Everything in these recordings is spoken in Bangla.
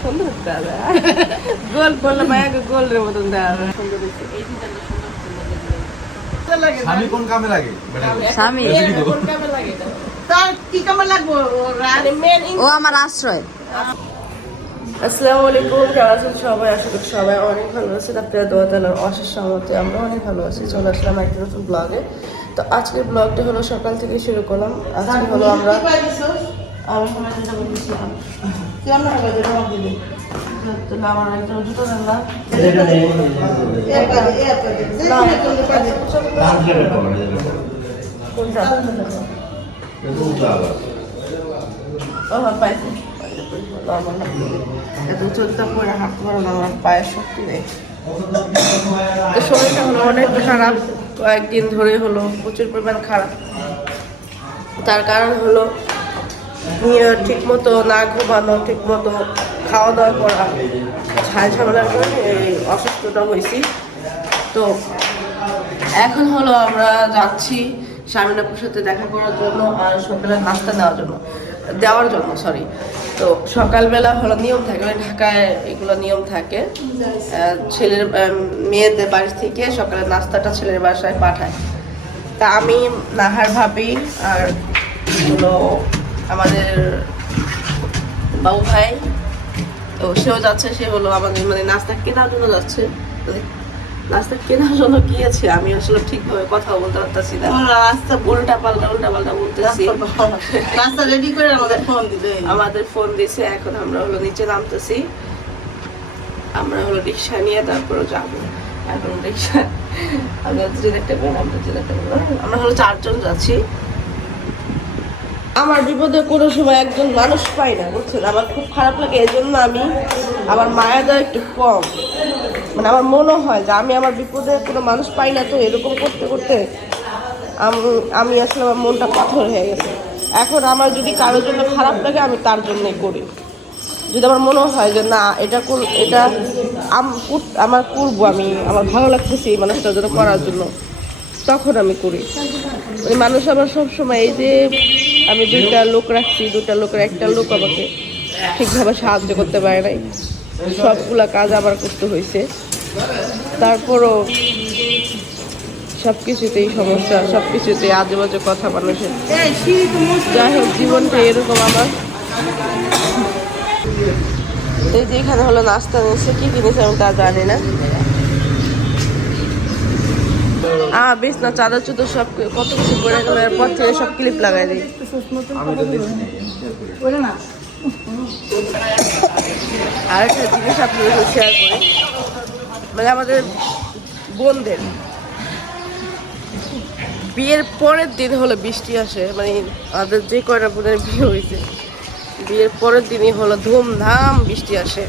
সুন্দর দাদা। গোল রে মতন দাদা। সুন্দর স্বামী কোন কামে লাগে? স্বামী। তার কি কেমন লাগবো? ও আমার আশ্রয়। আসসালামু আলাইকুম কেমন আছেন সবাই? আশা করি সবাই অনেক ভালো আছে আপনারা দোয়া তালার অশেষ সহমতে আমরা অনেক ভালো আছি। চলে আসলাম একটা নতুন ব্লগে তো আজকের ব্লগটা হলো সকাল থেকে শুরু করলাম। আজকে হলো আমরা আমি যেটা বলতেছিলাম হবে দিলে। আমার একটা জুতো না, কোনটা পাইছি এত পরে হাঁটতে পারো। না আমার পায়ের শক্তি নেই। তো শরীরটা হলো অনেক খারাপ। কয়েকদিন ধরে হলো প্রচুর পরিমাণ খারাপ। তার কারণ হলো ঠিক মতো না ঘুমানো ঠিক মতো খাওয়া দাওয়া করা ছাই ঝামেলার কারণে এই অসুস্থটা হয়েছি। তো এখন হলো আমরা যাচ্ছি স্বামীনাপুর সাথে দেখা করার জন্য আর সকালে নাস্তা দেওয়ার জন্য দেওয়ার জন্য সরি তো সকালবেলা হলো নিয়ম থাকে মানে ঢাকায় এগুলো নিয়ম থাকে। ছেলের মেয়েদের বাড়ি থেকে সকালে নাস্তাটা ছেলের বাসায় পাঠায়। তা আমি, নাহার ভাবি আর হলো আমাদের বাবু ভাই তো সেও যাচ্ছে সে হলো আমাদের মানে নাস্তা কেনার জন্য যাচ্ছে। নাস্তা কেনার জন্য গিয়েছে আমি আসলে ঠিকভাবে কথা বলতে পারতেছি না। রাস্তা উল্টা পাল্টা উল্টা পাল্টা বলতেছি। রাস্তা রেডি করে আমাদের ফোন দিবে। আমাদের ফোন দিছে এখন আমরা হলো নিচে নামতেছি। আমরা হলো রিক্সা নিয়ে তারপরে যাব। এখন রিক্সা আমরা ডিরেক্টে করে আমরা ডিরেক্টে আমরা হলো চারজন যাচ্ছি। আমার বিপদে কোনো সময় একজন মানুষ পাই না, বুঝছেন? আমার খুব খারাপ লাগে এই জন্য আমি আমার মায়া দেওয়া একটু কম। মানে আমার মনে হয় যে আমি আমার বিপদে কোনো মানুষ পাই না, তো এরকম করতে করতে আম- আসলে আমার মনটা পাথর হয়ে গেছে। এখন আমার যদি কারোর জন্য খারাপ লাগে, আমি তার জন্যই করি। যদি আমার মনে হয় যে না, এটা এটা আমার করব আমি, আমার ভালো লাগতেছে এই মানুষটার জন্য করার জন্য, তখন আমি করি। ওই মানুষ আমার সবসময় এই যে আমি দুইটা লোক রাখছি, দুইটা লোকের একটা লোক আমাকে ঠিকভাবে সাহায্য করতে পারে নাই। সবগুলা কাজ আবার করতে হয়েছে তারপরও সব কিছুতেই সমস্যা সব কিছুতেই আজে বাজে কথা মানুষের। যাই হোক, জীবনটা এরকম আমার। এই যে এখানে হলো নাস্তা নিচ্ছে কি কিনেছে আমি তা জানি না। আ বেশ না চাদর চুদর সব কত কিছু পড়ে গেল এরপর থেকে সব ক্লিপ লাগাই দিই। আর একটা জিনিস আপনাদের শেয়ার করি। মানে আমাদের বোনদের। বিয়ের পরের দিন হলো বৃষ্টি আসে মানে আমাদের যে কয়টা বোনের বিয়ে হয়েছে বিয়ের পরের দিনই হলো ধুমধাম বৃষ্টি আসে।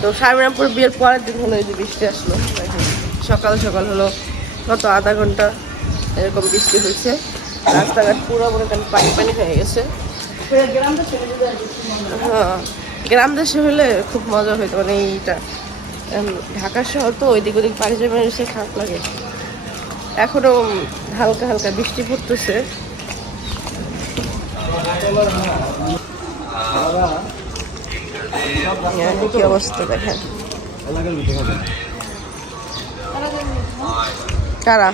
তো সামিনাপুর বিয়ের পরের দিন হলো এই যে বৃষ্টি আসলো। সকাল সকাল হলো কত আধা ঘণ্টা এরকম বৃষ্টি হয়েছে। রাস্তাঘাট পুরো মনে করেন পানি পানি হয়ে গেছে। হ্যাঁ গ্রাম দেশে হলে খুব মজা হইতো মানে এইটা। ঢাকা শহর তো ওইদিক ওদিক পানি জমে এসে খারাপ লাগে। এখনও হালকা হালকা বৃষ্টি পড়তেছে। কি অবস্থা দেখেন? কারা?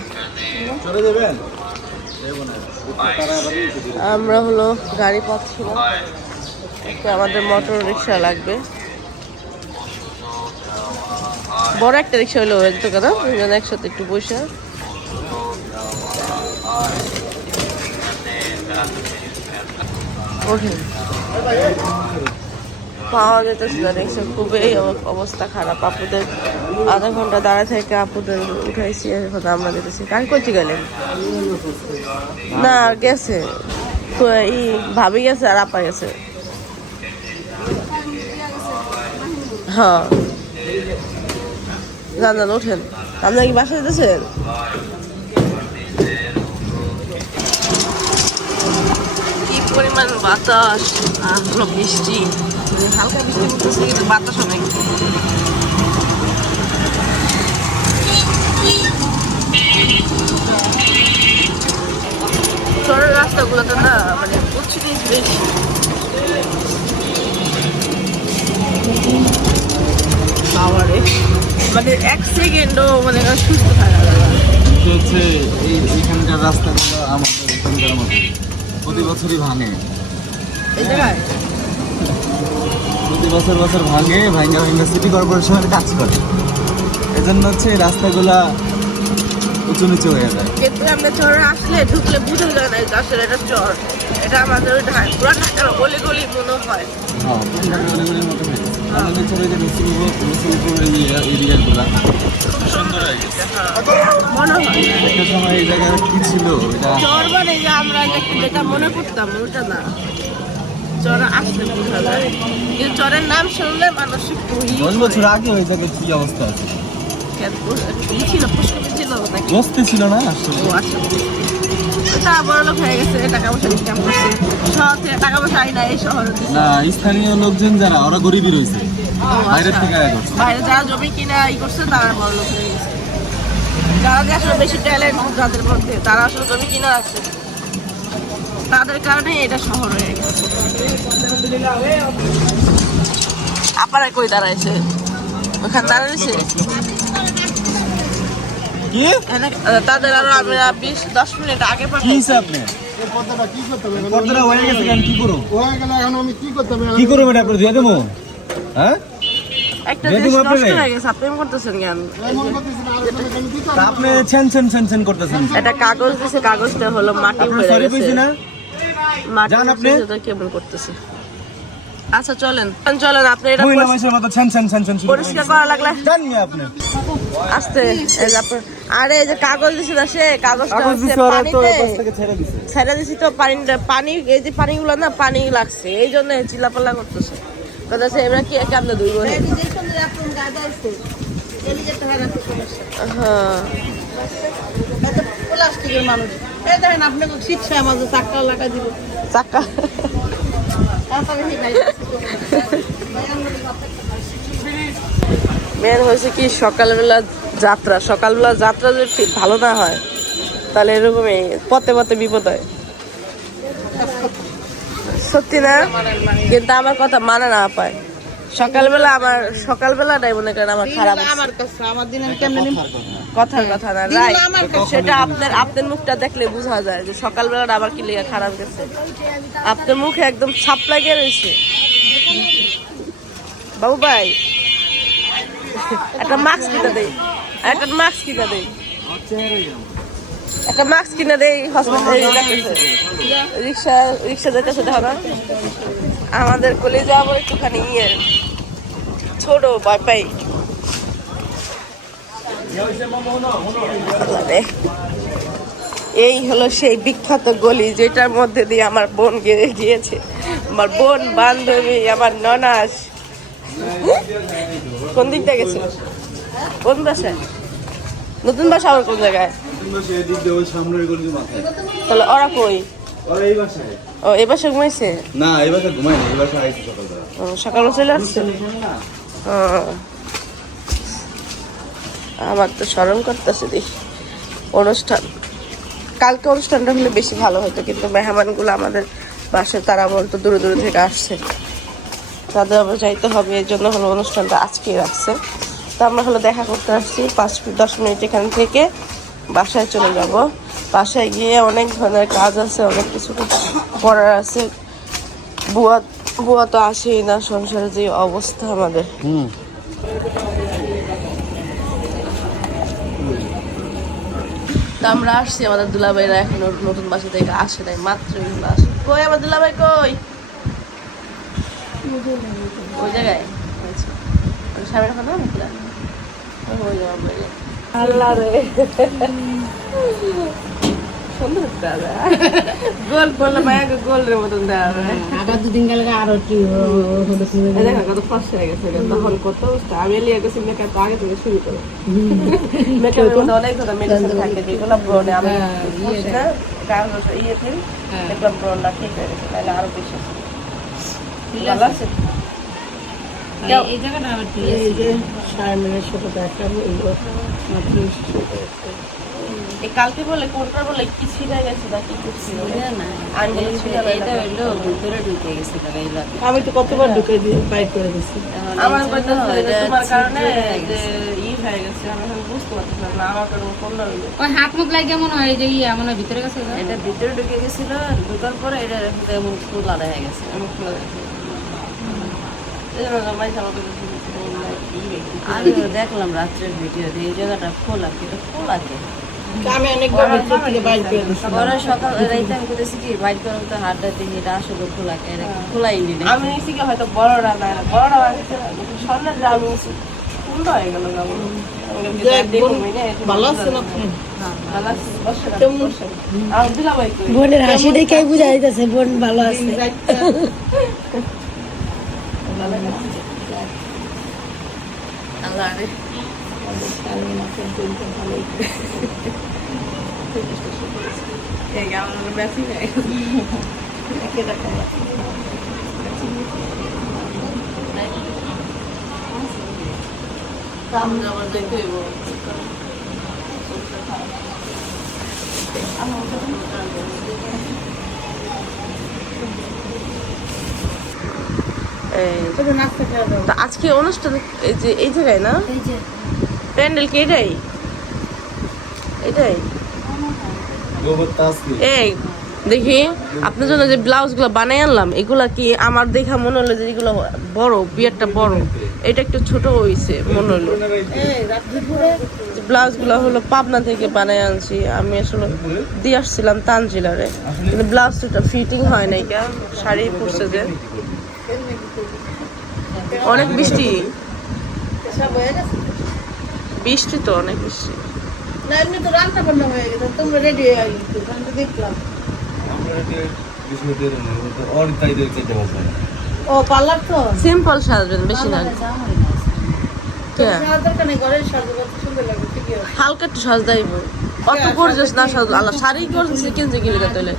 আমরা হলো গাড়ি পাচ্ছি না আমাদের মোটর রিক্সা লাগবে। বড় একটা রিক্সা হলো কেন দুজন একসাথে একটু বসে। ওঠেন। পাওয়া যেতেছে না। রিক্সা খুবই অবস্থা খারাপ। আপুদের আধা ঘণ্টা দাঁড়ায় থেকে আপুদের উঠাইছি, এখন আমরা যেতেছি। কার করতে গেলেন? না, গেছে। এই ভাবি গেছে আর আপা গেছে। হ্যাঁ। না না ওঠেন। আপনার কি বাসা যেতেছেন? কি পরিমাণ বাতাস আর বৃষ্টি হালকা বৃষ্টি পড়তেছে কিন্তু বাতাসও নেই রাস্তাগুলোতে না মানে প্রচুর বেশি। বাবারে মানে এক সেকেন্ডও মানে সুস্থ এই এখানকার রাস্তাগুলো আমাদের এখানকার মতো প্রতি বছরই ভাঙে। এই জায়গায়? প্রতি বছর বছর ভাঙে ভাঙ্গা ভাঙ্গা সিটি কর্পোরেশনের কাজ করে। এজন্য হচ্ছে এই রাস্তাগুলা উঁচু নিচু হয়ে যায়। কিন্তু আমরা চরে আসলে ঢুকলে বুঝা যায় না আসলে এটা চর। এটা আমাদের পুরা ঢাকার গলি গলি মনে হয়। হ্যাঁ মতো আমাদের যে এরিয়াগুলা সুন্দর হয়ে গেছে হ্যাঁ, মনে হয়। একটা সময় এই জায়গায় কি ছিল এটা চর মানে আমরা যেটা মনে করতাম ওটা না। চর আসলে বোঝা যায় কিন্তু চরের নাম শুনলে মানুষ দশ বছর আগে ওই জায়গায় কি অবস্থা আছে? ছিল পুষ্করী ছিল বসতে ছিল না? আসলে ও আচ্ছা তা বড় লোক হয়ে গেছে টাকা পয়সা ইনকাম করছে। শহর টাকা পয়সা আই না এই শহরে। না স্থানীয় লোকজন যারা ওরা গরিবই রয়েছে। আচ্ছা। থেকে আয় করছে। বাইরে যারা জমি কিনা ই করছে তারা বড় লোক হয়ে গেছে। যারা যে আসলে বেশি ট্যালেন্ট যাদের মধ্যে তারা আসলে জমি কিনা আছে তাদের কারণে এটা শহর হয়ে গেছে। আপনারা কই দাঁড়াইছে? ওখানে দাঁড়াইছে? তাদের আরও আমরা বিশ দশ মিনিট আগে কি পাঠাইছি। আপনি পর্দাটা কি করতে হবে পর্দাটা হয়ে? এটা দিয়ে দেবো আপনি করতেছেন ছেন ছেন ছেন ছেন কাগজ দিছে কাগজটা হলো মাটি হয়ে গেছে। না? মাটি যান আপনি। কেমন করতেছে। আচ্ছা চলেন। চলেন আপনি এটা পরিষ্কার- করা লাগলে। জান আপনি? আস্তে এই যে আরে এই যে কাগজ দিছে না সে? কাগজটা হচ্ছে তো পানিতে। ছেড়ে দিছি। তো পানি পানি এই যে পানিগুলো না পানি লাগছে। এই জন্য চিলাপালা করতেছে। কথা এবার কি কেমনে দুই বই হ্যাঁ প্লাস্টিকের মানুষ। এই দেখেন আপনাকে শিক্ষা আমাদের চাক্কা লাগা দিব। মেন হয়েছে কি সকালবেলা যাত্রা। সকালবেলা যাত্রা যদি ঠিক ভালো না হয় তাহলে এরকমই পথে পথে বিপদ হয়। সত্যি না? কিন্তু আমার কথা মানে না পায় সকালবেলা আমার সকালবেলাটাই মনে করেন আমার খারাপ আমার কাছে আমার দিন আমি কেমন নিব? কথার কথা। না আমার কাছে। সেটা আপনার আপনার মুখটা দেখলে বোঝা যায় যে সকালবেলাটা আবার কি লেগে খারাপ গেছে। আপনার মুখে একদম ছাপ লাগিয়ে রয়েছে। বাবু ভাই একটা মাস্ক কিনে দেই। একটা মাস্ক কিনে দেই। একটা মাস্ক কিনে দেই হসপিটালে রিক্সা রিক্সা যেতেছে দেখো না আমাদের কলেজে আবার একটুখানি ইয়ে। ছোট ভয় পাই এই হলো সেই বিখ্যাত গলি যেটার মধ্যে দিয়ে আমার বোন গিয়ে গিয়েছে। আমার বোন বান্ধবী আমার ননাস। কোন দিকটা গেছিল? কোন বাসায়? নতুন বাসা আবার কোন জায়গায়? তাহলে ওরা কই? এই ও এ বাসায় ঘুমাইছে? না এই বাসায় ঘুমাই না এই বাসায় আইছি সকালবেলা। ও, সকালে চলে আসছে। আমার তো স্মরণ করতেছে দেখি অনুষ্ঠান কালকে অনুষ্ঠানটা হলে বেশি ভালো হতো কিন্তু মেহমানগুলো আমাদের বাসায় তারা বলতো দূরে দূরে থেকে আসছে। তাদের আবার যাইতে হবে এই জন্য হলো অনুষ্ঠানটা আজকেই রাখছে। তো আমরা হলো দেখা করতে আসছি পাঁচ মিনিট দশ মিনিট এখান থেকে বাসায় চলে যাব। বাসায় গিয়ে অনেক ধরনের কাজ আছে অনেক কিছু করার আছে। বুয়া বুয়া তো আসেই না সংসারে যে অবস্থা আমাদের। আমরা আসছি আমাদের দুলাভাইরা এখন নতুন বাসা থেকে আসে নাই মাত্র আসে। কই আমার দুলাভাই কই? ওই জায়গায়? আচ্ছা। সামনে কথা ওই যাওয়া আল্লাহ রে। সুন্দর দাদা গোল করলে মায়াকে গোল মতন দেওয়া যায় আবার দুদিন গেলে আরও কি হলো কি এই দেখো কত কষ্ট হয়ে গেছে তখন কত আমি লিয়ে গেছি মেকআপ আগে থেকে শুরু করে মেকআপের মধ্যে অনেক ধরনের মেডিসিন থাকে যেগুলো ব্রণে আমি কারণ ইয়ে ফিল দেখলাম ব্রণটা ঠিক হয়ে গেছে তাহলে আরও বেশি ভালো আছে এই জায়গাটা আবার কি এই সাথে দেখা মাত্র এই কালকে বলে কোনটা বলে কি ছিঁড়ে গেছে না কি করছিল আমি বলে ছিঁড়ে গেছে। আমি তো কতবার ঢুকে দিয়ে করে দিছি আমার তোমার কারণে যে ই হয়ে গেছে আমি বুঝতে পারছিলাম না আমার ওই হাত মুখ লাগে মনে হয় যে ইয়া মনে ভিতরে গেছে। এটা ভিতরে ঢুকে গেছিল ঢুকার পরে এটা এমন খোলা দেখা গেছে খুলে এই জন্য জামাই? আমি দেখলাম রাত্রের ভিডিওতে এই জায়গাটা খোলা কিন্তু খোলা কে আমি অনেকবার ভিতর থেকে বাইর করে দিছি পরে সকাল রাইতে আমি করতেছি কি বাইর তো হাতটা দিয়ে এটা আসলে খোলা কে খোলাই নি আমি নিছি কি হয়তো বড়রা না। বড়রা বানিয়েছে স্বর্ণের দাম নিছি সুন্দর হয়ে গেল না। বোনের হাসি দেখেই বুঝা যাইতেছে বোন ভালো আছে। আল্লাহ আজকে অনুষ্ঠান এই যে এই জায়গায় না? প্যান্ডেল কি এটাই? এটাই? এই, দেখি, আপনার জন্য যে ব্লাউজগুলো বানাই আনলাম, এগুলা কি আমার দেখা মনে হলো যে এগুলো বড়, বিয়েরটা বড়? এটা একটু ছোট হয়েছে মনে হলো। ব্লাউজগুলো হলো পাবনা থেকে বানাই আনছি। আমি আসলে দিয়ে আসছিলাম তানজিলারে। কিন্তু ব্লাউজটা ফিটিং হয় নাই কে শাড়ি পরছে যে। অনেক বৃষ্টি। বৃষ্টি তো অনেক বৃষ্টি। না এমনি তো রান্না বান্না হয়ে গেছে তোমরা রেডি হয়ে গেছো দেখলাম। ও পার্লার তো? সিম্পল সাজবেন বেশি না। হালকা একটু সাজ দেব অত করছিস না সাজ আল্লাহ শাড়ি করছিস কিনছে কিনে তোলে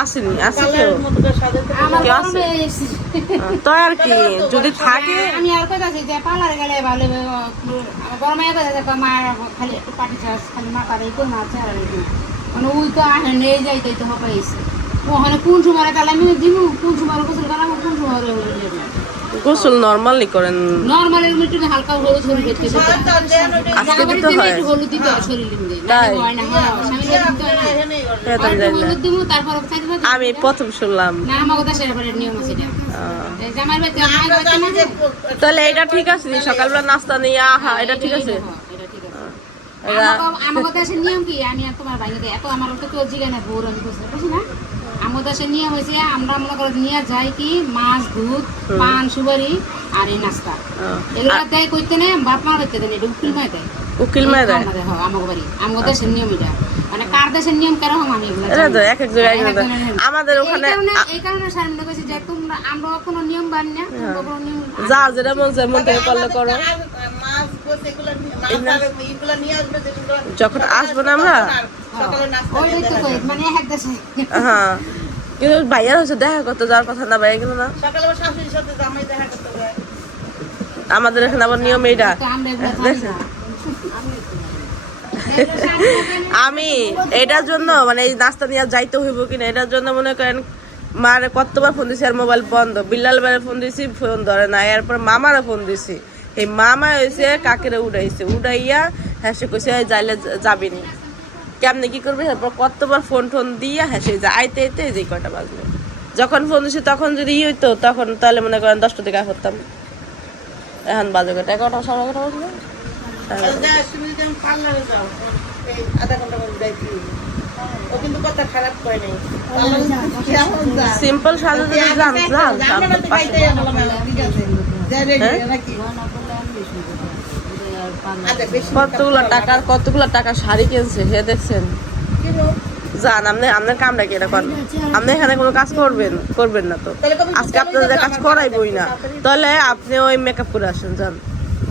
আসেনি আছে কেউ কেউ আসে তো আর কি যদি থাকে আমি আর যে পার্লার গেলে ভালো হবে। আমার গরমে এত আছে মার খালি একটু পাটি চাষ খালি মা পারে কোন আছে আর মানে ওই তো আহে নিয়ে তাই তো হবে এসে ওখানে কোন সময় তাহলে আমি দিব কোন সময় গোসল করাবো কোন সময় গোসল নর্মালি করেন। নর্মাল একটু হালকা হলুদ শরীর দেখতে আজকে দিতে হয়। একটু হলুদ দিতে হয় শরীর তাই? হ্যাঁ হয়। হলুদ আমি প্রথম শুনলাম। আমার কথা আমার তাহলে এটা ঠিক আছে সকালবেলা নাস্তা নিয়ে আহা এটা ঠিক আছে? এটা ঠিক আছে। আমাকে দেশের নিয়ম কি? আমি আর তোমার ভাইকে এত আমার তো কেউ জিগায় না বউর আমি বুঝতে পারছি না? আমার দেশের নিয়ম হয়েছে আমরা মনে করো নিয়ে যাই কি মাছ দুধ পান সুপারি আর এই নাস্তা। এগুলো দেয় করতে নেই বাপ মা বাড়িতে দেয় এটা উকিল মায় দেয়। উকিল মায় দেয়? আমাদের হ্যাঁ, আমাকে বাড়ি। আমাকে দেশের নিয়ম এটা। মানে কার দেশের নিয়ম কেরকম আমি এগুলো এটা তো এক এক জায়গায়। আমাদের ওখানে এই কারণে স্যার মনে করছি যে তোমরা আমরা কোনো নিয়ম বানি না তোমরা কোনো নিয়ম যা যেটা মন চায় মন থেকে করলে করো। যখন আসব না আমরা? কই, মানে হ্যাঁ। কিন্তু ভাইয়ার হচ্ছে দেখা করতে যাওয়ার কথা না ভাইয়া কিন্তু না। সকালে আমার শাশুড়ির সাথে জামাই দেখা করতে যায় আমাদের এখানে আবার নিয়ম এইটা। আমি এটার জন্য মানে এই নাস্তা নিয়ে যাইতে হইব কিনা এটার জন্য মনে করেন মার কতবার ফোন দিছি আর মোবাইল বন্ধ। বিল্লাল বারে ফোন দিছি ফোন ধরে না। এরপর মামারে ফোন দিছি। এই মামা হয়েছে কাকেরে উড়াইছে। উড়াইয়া হ্যাঁ সে কইছে যাইলে যা- যাবিনি কেমনে কি করবে? তারপর কতবার ফোন টোন দিয়া হ্যাঁ সে যা আইতে আইতে যে কয়টা বাজবে যখন ফোন দিছি তখন যদি ই হইতো তখন তাহলে মনে করেন দশটা থেকে করতাম। এখন বাজে কটা এগারোটা সাড়ে এগারোটা বাজবে সাড়ে এগারোটা। যা, তুমি যদি আমি পার্লারে যাও এই আধা ঘণ্টা মধ্যে যাইতে ও কথা খারাপ করে নাই। পার্লারে কেমন যা? সিম্পল সাজা যদি যান যান কতগুলো টাকার কতগুলো টাকা শাড়ি কিনছে সে দেখছেন? যান আপনি আপনার কামটা কি করেন? আপনি এখানে কোনো কাজ করবেন করবেন না তো। আজকে আপনাদের কাজ করাইবই না। তাহলে আপনি ওই মেকআপ করে আসেন যান।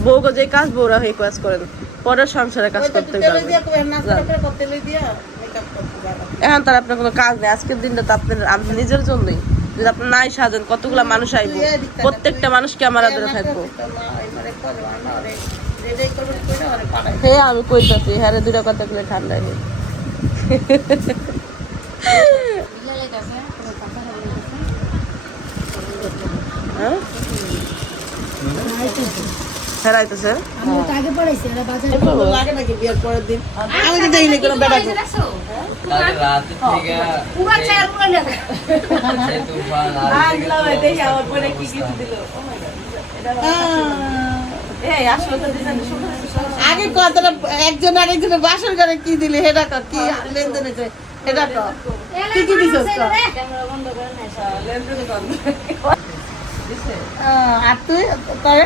বউকে যে কাজ বউরা হয়ে কাজ করেন। পরের সংসারে কাজ করতে। এখন তার আপনার কোনো কাজ নেই। আজকের দিনটা তো আপনার আপনি নিজের জন্যই। নাই সাজেন কতগুলা মানুষ আইবো প্রত্যেকটা মানুষকে আমার আদরে থাকব না, এবারে করো, না, ওরে ready করবেন কইরা ওরে পাঠাই। হে আমি কইতাছি হ্যাঁ দুটা কথা বলে ঠান্ডা নেই। হ্যাঁ ফেরাইতেছে। আমি তো আগে পড়াইছি এরা বাজারে লাগে নাকি বিয়ের পরের দিন? আমি তো দেখিনি কোনো বেটা পুরা চার পুরা লেখা আনলাম দেখি আমার পরে কি কিছু দিল। এই আসলে তো ডিজাইন সুন্দর সুন্দর আগে কথাটা একজন আরেকজনের বাসর ঘরে কি দিলে? কর কি লেনদেন হয়েছে? কর কি কি দিছস কর লেনদেন আর তুই করে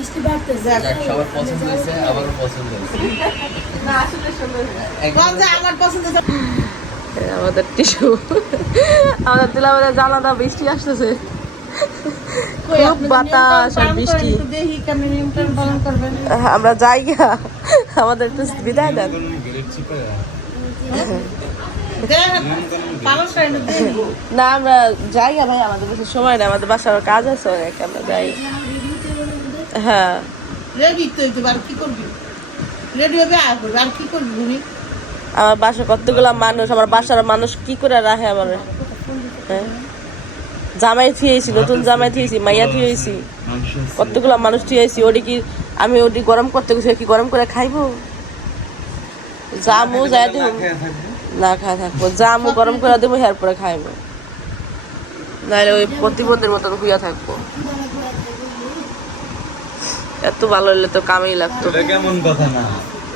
বৃষ্টি বাড়তেছে। সবার পছন্দ হয়েছে আবারও পছন্দ হয়েছে। না আসলে সুন্দর আমার পছন্দ। আমাদের টিস্যু। আমাদের দিলাবাদের জানালা বৃষ্টি আসতেছে। খুব বাতাস আর বৃষ্টি। আমরা যাই গা। আমাদের একটু বিদায় দেন। না আমরা যাই গা ভাই আমাদের বেশি সময় না আমাদের বাসার কাজ আছে অনেক আমরা যাই। হ্যাঁ। রেডি তো হইতে আর কি করবি? রেডি হবে আর করবি। আর কি করবি উনি আমার বাসার কতগুলা মানুষ আমার বাসার মানুষ কি করে রাখে আমার? হ্যাঁ। জামাই থিয়েছি নতুন জামাই থিয়েছি মাইয়া থিয়েছি কতগুলা মানুষ থিয়েছি ওটি কি আমি ওটি গরম করতে গেছি কি গরম করে খাইবো? জামু যাই দিব। না খাই থাকব। জামু গরম করে দেবো হের পরে খাইবো। নাহলে ওই প্রতিবন্ধের মতন হুইয়া থাকব। এত ভালো হলে তো কামেই লাগতো। এটা কেমন কথা না?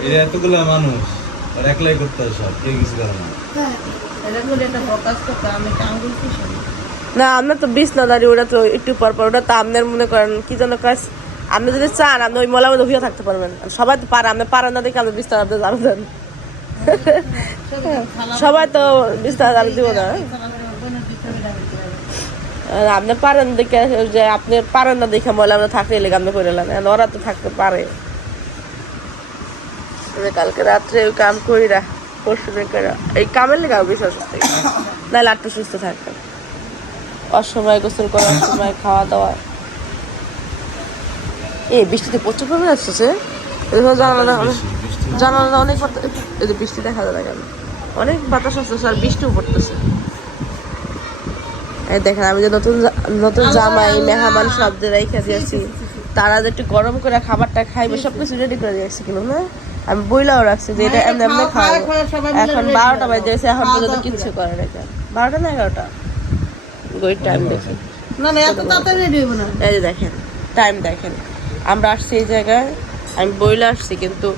এটা এতগুলা মানুষ আর একলাই করতে হয় সব কেউ কিছু করে না। আমি কিসে না। আমরা তো বিষ না দাঁড়িয়ে ওটা তো একটু পর পর ওটা তো আপনার মনে করেন কি যেন কাজ। আপনি যদি চান আপনি ওই মলার মধ্যে হয়ে থাকতে পারবেন। সবাই তো পারে আপনি পারেন না দেখে আপনি বিস্তার আপনি জানবেন সবাই তো বিস্তার আমি দিব না। আপনি পারেন দেখে যে আপনি পারেন না দেখে ময়লা আমরা থাকতে এলে আপনি করে আর ওরা তো থাকতে পারে। কালকে রাত্রে ওই কাম করি না পরশু করে এই কামের লেগে আমি বেশি অসুস্থ। নাহলে সুস্থ থাকবে। অসময় গোসল করা অসময় খাওয়া দাওয়া। এই বৃষ্টিতে প্রচুর পরিমাণে আসতেছে। জানালা জানালা অনেক বাতাস এই যে বৃষ্টি দেখা যায় না কেন? অনেক বাতাস আসতেছে আর বৃষ্টিও পড়তেছে। এই দেখেন আমি যে নতুন নতুন জামাই মেহমান সব দিয়ে রেখে দিয়েছি তারা যে একটু গরম করে খাবারটা খাইবে সব কিছু রেডি করে দিয়েছি কিন্তু না? আমি বইলাও রাখছি যে এটা এমনি এমনি খাওয়া- খাওয়াবো এখন বারোটা বাজে দিয়েছে এখন পর্যন্ত কিচ্ছু করে। রেখে বারোটা না এগারোটা? গই টাইম দেখি। না না এত তাড়াতাড়ি রেডি হব না। এই দেখেন টাইম দেখেন। আমরা আসছি এই জায়গায় আমি বইলা আসছি কিন্তু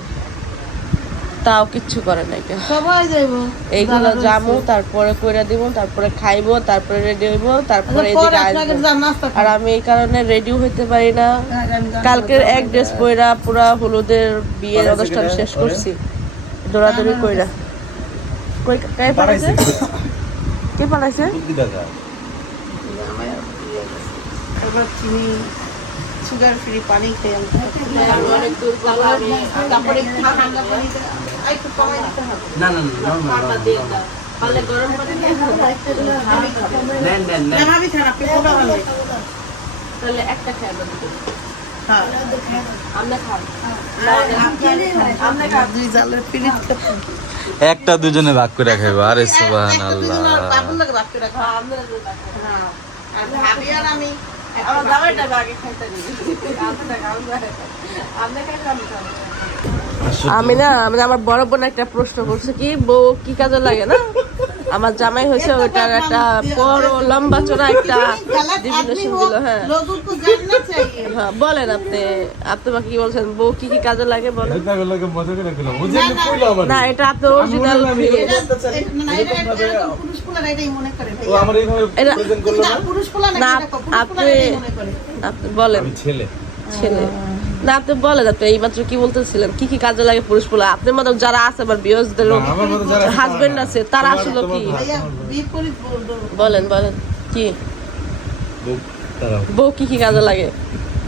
তাও কিচ্ছু করে নাই। সবাই যাইব। এইগুলো জামু তারপরে কইরা দিব তারপরে খাইবো তারপরে রেডি হইব তারপরে আচ্ছা, এদিকে আসব। আর আমি এই কারণে রেডিও হইতে পারি না। কালকের এক ড্রেস পইরা পুরা হলুদের বিয়ের অনুষ্ঠান শেষ করছি। দৌড়াদৌড়ি কইরা। কই কে পাঠাইছে কে চিনি সুগার ফ্রি পানি খেয়ে তারপরে ঠান্ডা পানি একটু কমাই দিতে হবে। না না না পারলে গরম পানি দিয়ে নেন নেন না খান আপনি কোনটা ভালো তাহলে একটা খাইবে হ্যাঁ। আমরা খাই। আমরা খান দুই জালের পিরিত একটা দুজনে ভাগ করে খাইবো আরে ভাগ করে হ্যাঁ আর ভাবি আর আমি। আমার আগে খাইতে আমি না মানে আমার বড় বোন একটা প্রশ্ন করছে কি বউ কি কাজে লাগে না? আমার জামাই হয়েছে ওইটা একটা বড় লম্বা চোরা একটা ডিভিনেশন দিল হ্যাঁ। হ্যাঁ বলেন আপনি আপনি বাকি কি বলছেন? বউ কি কি কাজে লাগে বলেন? না এটা আপনার অরিজিনাল না আপনি আপনি বলেন। ছেলে। ছেলে। না আপনি বলেন আপনি এইমাত্র কি বলতেছিলেন? কি কি কাজে লাগে পুরুষ পোলা আপনার মতো যারা আছে বিয়সদের আমার মতো হাজবেন্ড আছে তারা আসলে কি? বলেন বলেন কি? বউ কি কি কাজে লাগে?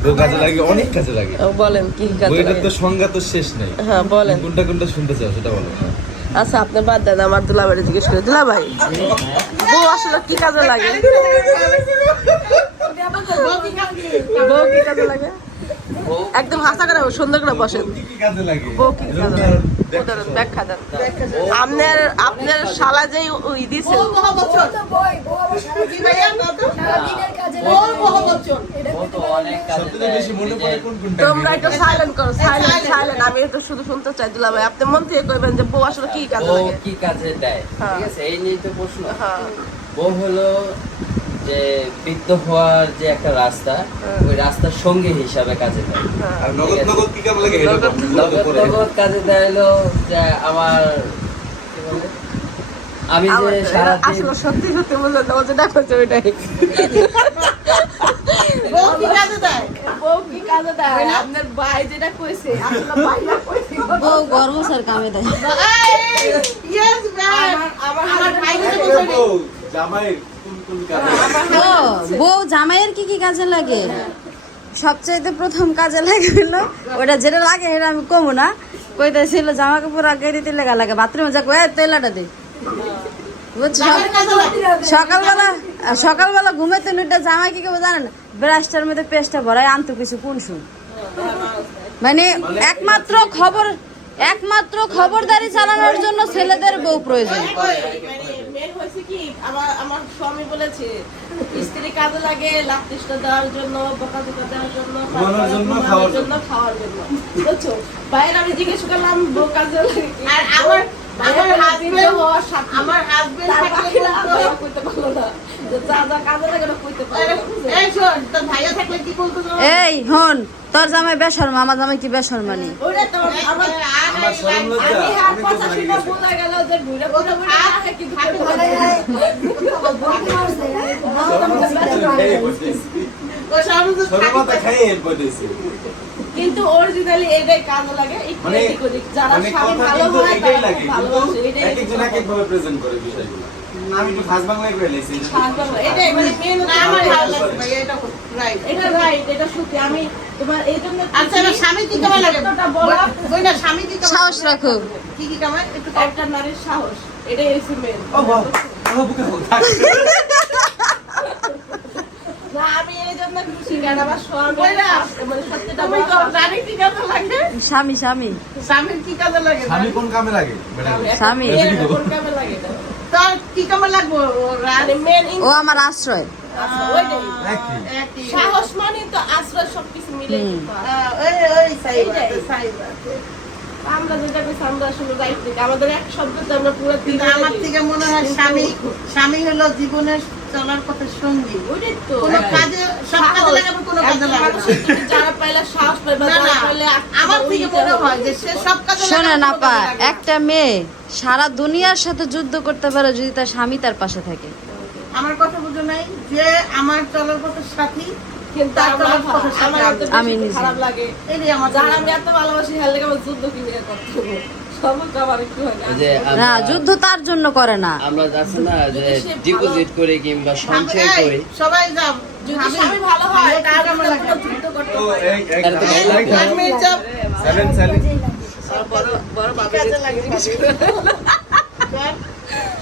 বউ কাজে লাগে অনেক কাজে লাগে। ও, বলেন কি কি কাজে লাগে? তো সংজ্ঞা তো শেষ নাই। হ্যাঁ বলেন। কোনটা কোনটা শুনতে চাও সেটা বলো। আচ্ছা আপনি বাদ দেন আমার দুলাভাই জিজ্ঞেস করে। দুলাভাই বউ আসলে কি কাজে লাগে? বউ কি কাজে লাগে? একদম হাসা করে সুন্দর করে বসেন। কি কাজে লাগে? বউ কি কাজে লাগে? উদাহরণ ব্যাখ্যা আপনার আপনার শালা যে ই মনে কোনটা তোমরা একটু সাইলেন্ট করো সাইলেন্ট সাইলেন্ট আমি তো শুধু শুনতে চাই আপনি মন থেকে কইবেন যে বউ আসলে কি কাজে লাগে? কি কাজে দেয়? হ্যাঁ। ঠিক আছে এই নিয়ে তো প্রশ্ন। হ্যাঁ। বউ হলো যে বৃদ্ধ হওয়ার যে একটা রাস্তা ওই রাস্তার সঙ্গে হিসাবে কাজে দেয়। নগদ নগদ কাজে লাগে এটা বল। নগদ নগদ কাজে দেয় হলো যে আমার আমি যে সারাদিন আসলে সত্যি সত্যি বলতে তো যেটা করছে ওইটাই। বউ কি কাজে দেয়? বউ কি কাজে দেয়? আপনার ভাই যেটা কইছে আসলে ভাই না কইছে। বউ গর্ব কামে দেয়। ইয়েস আমার আমার ভাই husband কিছু জামাই। ও বউ জামাইয়ের কি কি কাজে লাগে? সবচাইতে প্রথম কাজে লাগে হলো ওটা যেটা লাগে সেটা আমি কমু না। কইতেছিল জামা কাপড় আগে দিতে লেগা লাগে বাথরুমে যা কয়ে তেলাটা দে। সকালবেলা সকালবেলা ঘুমেতে নুটা জামাই কি কেউ জানেন? ব্রাশটার মধ্যে পেস্টটা ভরায় আনতো কিছু কোন শুন মানে একমাত্র খবর একমাত্র খবরদারি চালানোর জন্য ছেলেদের বউ প্রয়োজন। মেন হয়েছে কি আমার আমার স্বামী বলেছে স্ত্রী কাজে লাগে লাকৃষ্ট দেওয়ার জন্য বোকা জোকা দেওয়ার জন্য খাওয়ার জন্য খাওয়ার জন্য। বুঝছ? বাইরে আমি জিজ্ঞেস করলাম বউ কাজে লাগে। আর আমার আমার আমার হাজবেন্ড আমার হাজবেন্ড থাকলে করতে পারল না। এই শোন তোর ভাইয়া থাকলে কি বলতো জানো? এই হন তোর জামাই বেশর্মা আমার জামাই কি ঘুরে আসে কিন্তু অরিজিনালি এটাই কাজে লাগে একটু মানে যারা মানে স্বামী ভালো হয় এটাই তারা লাগে খুব কিন্তু ভালোবাসে এটাই এক একজন এক একভাবে প্রেজেন্ট করে বিষয়গুলো আমি খাস বাংলায় করে। এটাই মানে মেন না আমার ভালো লাগছে ভাইয়া এটা রাইট এটা রাইট এটা সত্যি। আমি তোমার এই জন্য আচ্ছা এবার স্বামী কি কেমন লাগে বলা। বই না স্বামী কি কেমন সাহস রাখো। কি কি কেমন একটু একটা নারীর সাহস এটাই মেন ও বাবা ও বুকে হোক না আমি এই জন্য খুশি কারণ আমার স্বামী মানে তো স্বামী স্বামী। স্বামীর কি কাজে লাগে? আমি কোন কামে লাগে? স্বামী। কোন কামে লাগে? এটা? তোর কি লাগবো? মানে ও আমার আশ্রয়। সাহস মানে তো আশ্রয় সবকিছু মিলে আমরা যেটা করছি আমরা আসলে রাইট আমাদের এক শব্দ আমরা পুরো আমার থেকে মনে হয় স্বামী স্বামী হলো জীবনের চলার সঙ্গী ওইটাই তো। কোনো কাজে সব কাজে লাগে আবার কোনো কাজে লাগে না। মানুষের যদি যারা পাইলে সাহস পায় বা না। যারা পাইলে আমার থেকে মনে হয় যে সে সব কাজে না। পা। একটা মেয়ে সারা দুনিয়ার সাথে যুদ্ধ করতে পারে যদি তার স্বামী তার পাশে থাকে। আমার কথা বুঝো নাই যে আমার চলার পথের সাথী আমি নিজে। খারাপ লাগে। এটাই আমার যারা আমি এত ভালোবাসি হেলে যুদ্ধ কি করতে হয় না যুদ্ধ তার জন্য করে না আমরা যাচ্ছি না যে ডিপোজিট করে কিংবা সঞ্চয় করে সবাই হয় হয় লাগে। বড় বড়।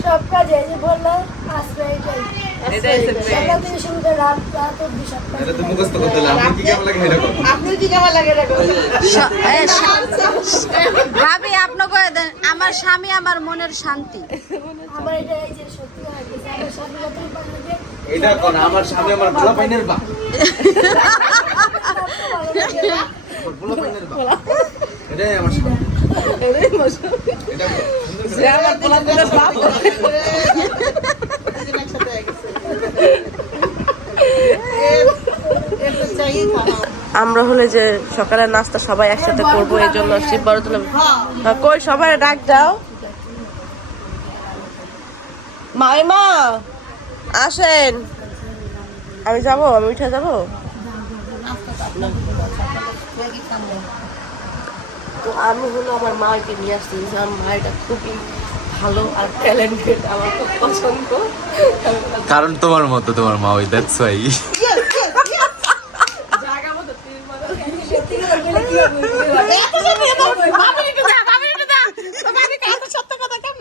সব কাজে এই যে বললাম আশ্রয় আমার স্বামী আমার মনের শান্তি। আমার স্বামী আমার ভালো পাইনের বা এটাই আমার হলে যে সকালের নাস্তা সবাই একসাথে করব, এই জন্য শিব বড় তুলে। কই, সবাই ডাক দাও। মাইমা, আসেন। আমি যাব, আমি উঠে যাব? তো আমি হলো আমার মাকে নিয়ে আসছি আমার মায়েরটা খুবই ভালো আর ট্যালেন্টেড আমার খুব পছন্দ। কারণ তোমার মতো তোমার মা ওই দ্যাটস ওয়াই কথা কেমন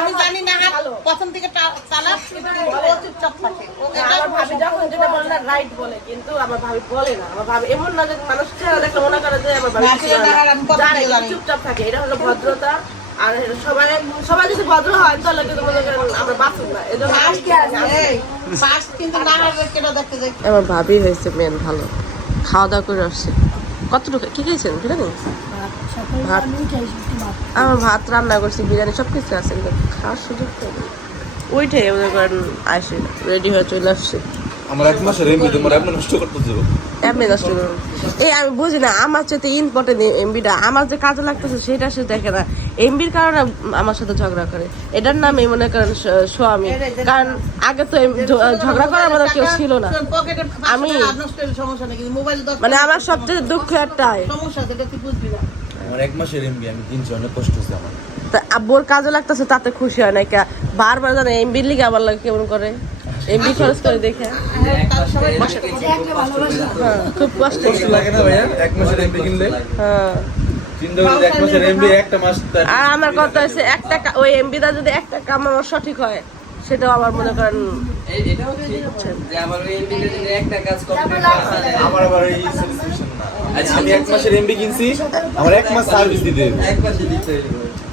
আমি জানি না আর প্রথম থেকে ও চুপচাপ থাকে। আমার ভাবি যখন যেটা বলে না রাইট বলে কিন্তু আমার ভাবি বলে না। আমার ভাবি এমন না যে মানুষ চেহারা দেখলে মনে করে যে আমার ভাবি না, সেটা কিছু জানে না, আমি কত জানে, কিছু কিন্তু জানি। চুপচাপ থাকে। এটা হলো ভদ্রতা। আর সবাই সবাই যদি ভদ্র হয় তাহলে কিন্তু মনে করেন আমরা বাঁচব না। কিন্তু না হারবে দেখতে যাই। আমার ভাবি হয়েছে মেন ভালো। খাওয়া দাওয়া করে আসছে। কতটুকু কি খেয়েছেন? বিরিয়ানি সকালে ভাত। আমার ভাত রান্না করছি বিরিয়ানি সব কিছু আছে কিন্তু খাওয়ার সুযোগ তো। উঠে মনে করেন আসে রেডি হয়ে চলে আসছে। আমার এক মাসের এমবি তোমার এমন নষ্ট করতে যাব এমনি নষ্ট করুন এই আমি বুঝি না আমার ইম্পর্টেন্ট এমবিটা আমার যে কাজে লাগতেছে সেটা সে দেখে না। এমবির কারণে আমার সাথে ঝগড়া করে। এটার নামে মনে করেন স্বামী। কারণ আগে তো এম- ঝগড়া করার কেউ ছিল না। আমি- মানে আমার সবচেয়ে দুঃখ একটাই সমস্যা যেটা তুই বুঝবি না। আমার এক মাসের এমবি আমি কিনছি অনেক কষ্ট হচ্ছে আমার। তা আব্বুর কাজে লাগতেছে তাতে খুশি হয় না কে? বারবার জানে এমবির লিগে আবার লাগে কেমন করে? এমবি খরচ করে দেখে। হ্যাঁ খুব কষ্ট কষ্ট লাগে। না ভাইয়া এক মাসের এমবি কিনলে? হ্যাঁ। চিন্তা করে এক মাসের এমবি একটা মাস তার- আর আমার কথা হচ্ছে একটা ওই এমবিটা যদি একটা কাম আমার সঠিক হয় সেটাও আমার মনে করেন আবার আচ্ছা, আমি এক মাসের এমবি কিনছি আমার এক মাস সার্ভিস দিতে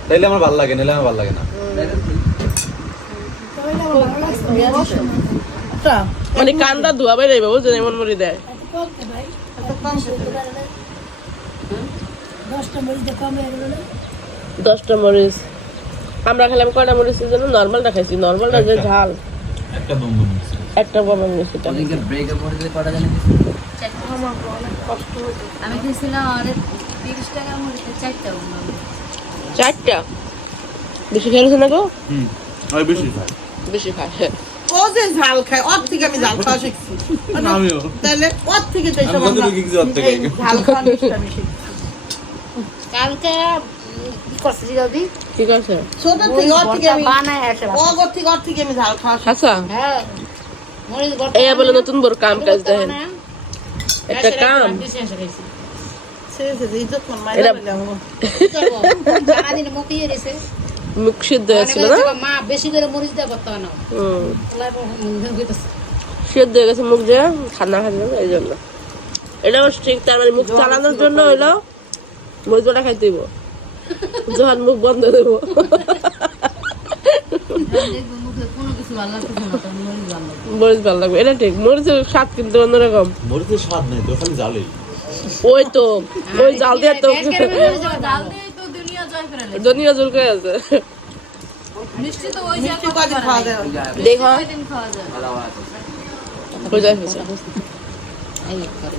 তাইলে আমার ভালো লাগে নাহলে আমার ভালো লাগে না। মানে কান্দা ধোয়া বের হইবে বুঝছেন? এমন মরি দেয়। দশটা মরিচ। আমরা খেলাম কয়টা মরিচের জন্য নর্মালটা খাইছি নর্মালটা যে ঝাল। একটা একটা মরিচ এটা ব্রেকের কটা জানি? আমি অনেক তিরিশ টাকার মধ্যে চারটা চারটা? বেশি খেয়েছে না গো? হুম আমি বেশি খাই বেশি খায় হ্যাঁ। ও যে ঝাল খায় ওর থেকে আমি ঝাল খাওয়া শিখছি। তাহলে ওর থেকে তো আমি ঝাল খাওয়া কালকে কি করছে যদি ঠিক আছে? ছোট থেকে ওর থেকে আমি বানায় আসে ও ওর থেকে ওর থেকে আমি ঝাল খাওয়া আচ্ছা। হ্যাঁ। এই বলে নতুন বড় কাম কাজ একটা কাম। মুখ সিদ্ধ হয়েছিল না? মা বেশি করে মরিচ দেওয়া করতে না হুম। ওলাই হইতেছে। সিদ্ধ হয়ে গেছে মুখ যে খানা খাচ্ছে এই জন্য। এটাও ঠিক তার মানে মুখ চালানোর জন্য হইল মরিচটা খাইতে যখন মুখ বন্ধ দেবো। মরিচ ভালো লাগে। মরিচ ভালো লাগবে। এটা ঠিক মরিচের স্বাদ কিন্তু অন্যরকম। মরিচের স্বাদ নেই তো খালি জালেই। ওই তো ওই জাল দিয়ে তো জাল দুনিয়া জয় করে আছে। মিষ্টি তো ওই খাওয়া যায়? দেখো। হয়ে এই করে।